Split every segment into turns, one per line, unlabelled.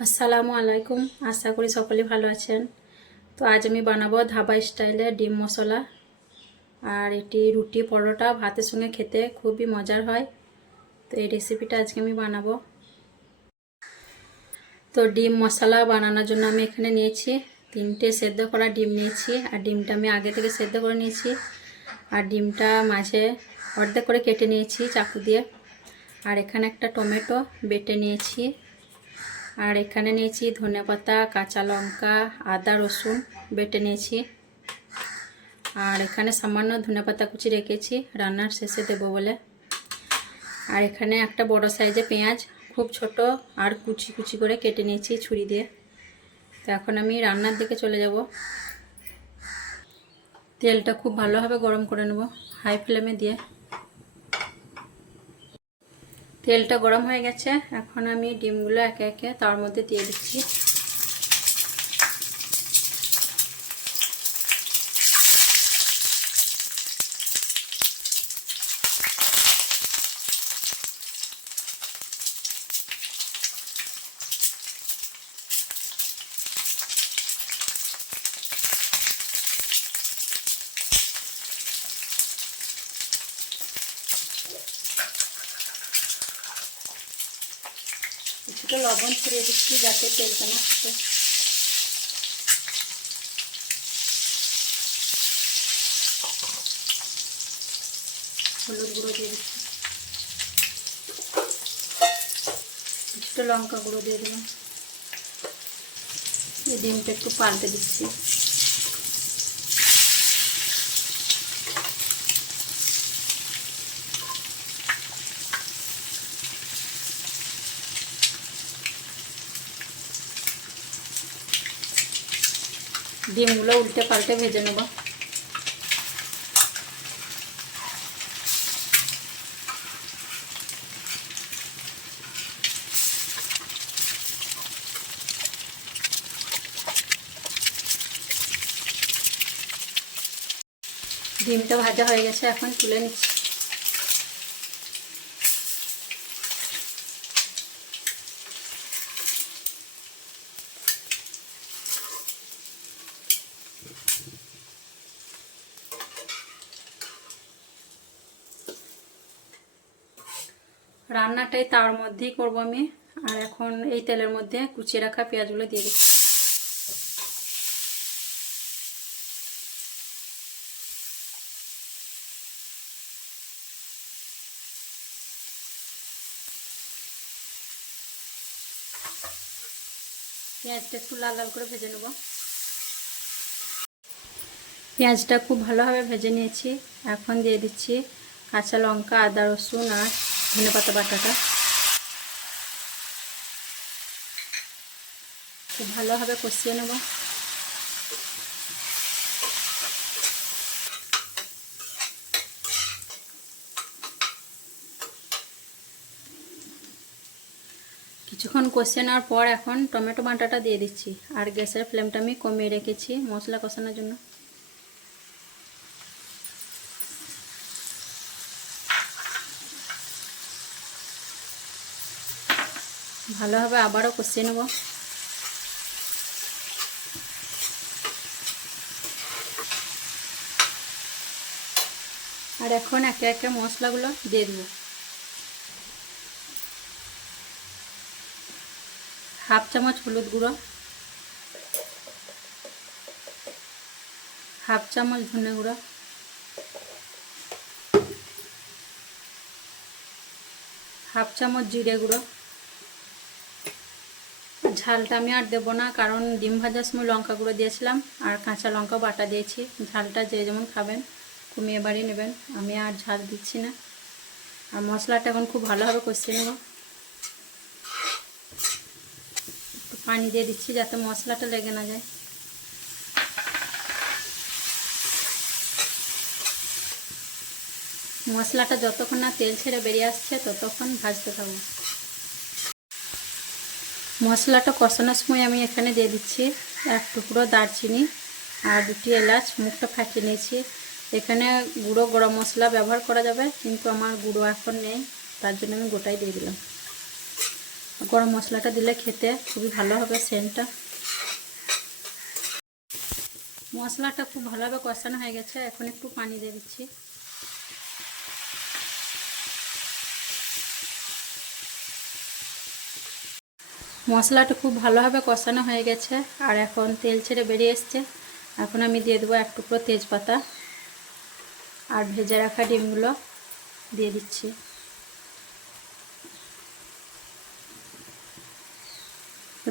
আসসালামু আলাইকুম। আশা করি সকলে ভালো আছেন। তো আজ আমি বানাবো ধাবা স্টাইলে ডিম মশলা। আর এটি রুটি পরোটা ভাতের সঙ্গে খেতে খুবই মজার হয়। তো এই রেসিপিটা আজকে আমি বানাবো। তো ডিম মশলা বানানোর জন্য আমি এখানে নিয়েছি তিনটে সেদ্ধ করা ডিম নিয়েছি। আর ডিমটা আমি আগে থেকে সেদ্ধ করে নিয়েছি। আর ডিমটা মাঝে অর্ধেক করে কেটে নিয়েছি চাকু দিয়ে। আর এখানে একটা টমেটো বেটে নিয়েছি। আর এখানে নিয়েছি ধনেপাতা কাঁচা লঙ্কা, আদা, রসুন বেটে নিয়েছি। আর এখানে সামান্য ধনেপাতা কুচি রেখেছি, রান্নার শেষে দেবো বলে। আর এখানে একটা বড় সাইজে পেঁয়াজ, খুব ছোট আর কুচি কুচি করে কেটে নিয়েছি ছুরি দিয়ে। তো এখন আমি রান্নার দিকে চলে যাব। তেলটা খুব ভালোভাবে গরম করে নেব হাই ফ্লেমে দিয়ে। তেলটা গরম হয়ে গেছে। এখন আমি ডিমগুলো একে একে তার মধ্যে দিয়ে দিচ্ছি। কিছুটা লবণ ছড়িয়ে দিচ্ছি যাতে তেলটা না হলুদ গুঁড়ো দিয়ে দিচ্ছি। কিছুটা লঙ্কা গুঁড়ো দিয়ে দিলাম। ডিমটা একটু পাল্টে দিচ্ছি। ডিমগুলো উল্টে পাল্টে ভেজে নেব। ডিমটা ভাজা হয়ে গেছে এখন তুলে নিচ্ছি। রান্নাটাই তার মধ্যেই করব আমি। আর এখন এই তেলের মধ্যে কুচিয়ে রাখা পেঁয়াজগুলো দিয়ে দিচ্ছি। পেঁয়াজটা একটু লাল লাল করে ভেজে নেব। পেঁয়াজটা খুব ভালোভাবে ভেজে নিয়েছি। এখন দিয়ে দিচ্ছি কাঁচা লঙ্কা, আদা, রসুন আর ধনে পাতা বাটাটা। খুব ভালোভাবে কষিয়ে নেব। কিছুক্ষণ কষিয়ে নেওয়ার পর এখন টমেটো বাটাটা দিয়ে দিচ্ছি। আর গ্যাসের ফ্লেমটা আমি কমিয়ে রেখেছি মশলা কষানোর জন্য। ভালোভাবে আবারও কষিয়ে নেব। আর এখন একে একে মশলাগুলো দিয়ে দেবো। হাফ চামচ হলুদ গুঁড়ো, হাফ চামচ ধনে গুঁড়ো, হাফ চামচ জিরে গুঁড়ো ঝালটা আমি আর দেবো না, কারণ ডিম ভাজার সময় লঙ্কা গুঁড়ো দিয়েছিলাম আর কাঁচা লঙ্কা বাটা দিয়েছি। ঝালটা যে যেমন খাবেন, কমিয়ে বাড়িয়ে নেবেন। আমি আর ঝাল দিচ্ছি না। আর মশলাটা এখন খুব ভালোভাবে কষিয়ে নেব। পানি দিয়ে দিচ্ছি যাতে মশলাটা লেগে না যায়। মশলাটা যতক্ষণ না তেল ছেড়ে বেরিয়ে আসছে, ততক্ষণ ভাজতে থাকব। মশলাটা কষানোর সময় আমি এখানে দিয়ে দিচ্ছি এক টুকরো দারচিনি আর দুটি এলাচ, মুখটা ফাটিয়ে নিয়েছি। এখানে গুঁড়ো গরম মশলা ব্যবহার করা যাবে, কিন্তু আমার গুঁড়ো এখন নেই, তার জন্য আমি গোটাই দিয়ে দিলাম। গরম মশলাটা দিলে খেতে খুবই ভালো হবে সেন্টটা। মশলাটা খুব ভালোভাবে কষানো হয়ে গেছে, এখন একটু পানি দিয়ে দিচ্ছি। মশলাটা খুব ভালোভাবে কষানো হয়ে গেছে, আর এখন তেল ছেড়ে বেরিয়ে এসছে। এখন আমি দিয়ে দেবো এক টুকরো তেজপাতা, আর ভেজে রাখা ডিমগুলো দিয়ে দিচ্ছি।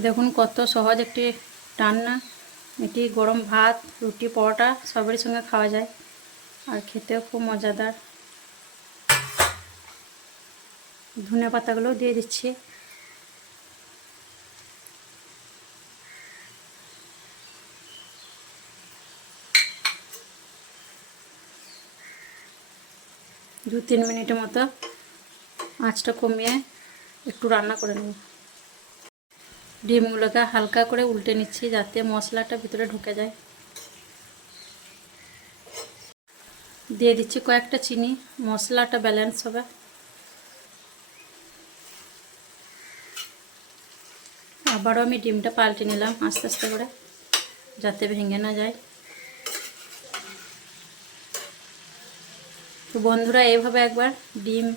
দেখুন কত সহজ একটি রান্না এটি গরম ভাত, রুটি, পরোটা সবের সঙ্গে খাওয়া যায়, আর খেতেও খুব মজাদার। ধনে পাতাগুলোও দিয়ে দিচ্ছি। দু তিন মিনিটের মতো আঁচটা কমিয়ে একটু রান্না করে নেব। ডিমগুলোকে হালকা করে উল্টে নিচ্ছি যাতে মশলাটা ভিতরে ঢুকে যায়। দিয়ে দিচ্ছি কয়েকটা চিনি, মশলাটা ব্যালেন্স হবে। আবারও আমি ডিমটা পাল্টে নিলাম আস্তে আস্তে করে, যাতে ভেঙে না যায়। তো বন্ধুরা এইভাবে একবার ডিম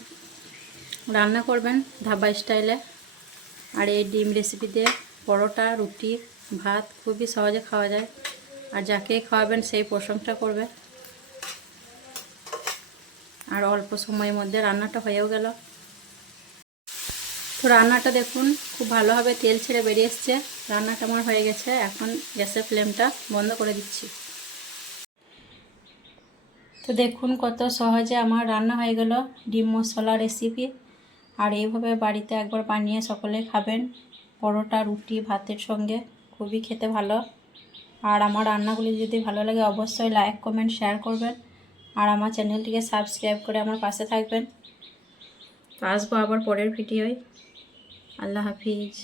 রান্না করবেন ধাবা স্টাইলে। আর এই ডিম রেসিপি দিয়ে পরোটা, রুটি, ভাত খুবই সহজে খাওয়া যায়। আর যাকে খাওয়াবেন সেই প্রশংসা করবে। আর অল্প সময়ের মধ্যে রান্নাটা হয়েও গেল। তো রান্নাটা দেখুন, খুব ভালোভাবে তেল ছেড়ে বেরিয়ে এসছে। রান্নাটা আমার হয়ে গেছে। এখন গ্যাসের ফ্লেমটা বন্ধ করে দিচ্ছি। তো দেখুন কত সহজে আমার রান্না হয়ে গেল ডিম মশলা রেসিপি আর এইভাবে বাড়িতে একবার বানিয়ে সকলে খাবেন। পরোটা, রুটি, ভাতের সঙ্গে খুবই খেতে ভালো। আর আমার রান্নাগুলি যদি ভালো লাগে অবশ্যই লাইক কমেন্ট শেয়ার করবেন। আর আমার চ্যানেলটিকে সাবস্ক্রাইব করে আমার পাশে থাকবেন। আসব আবার পরের ভিডিওয়। আল্লাহ হাফিজ।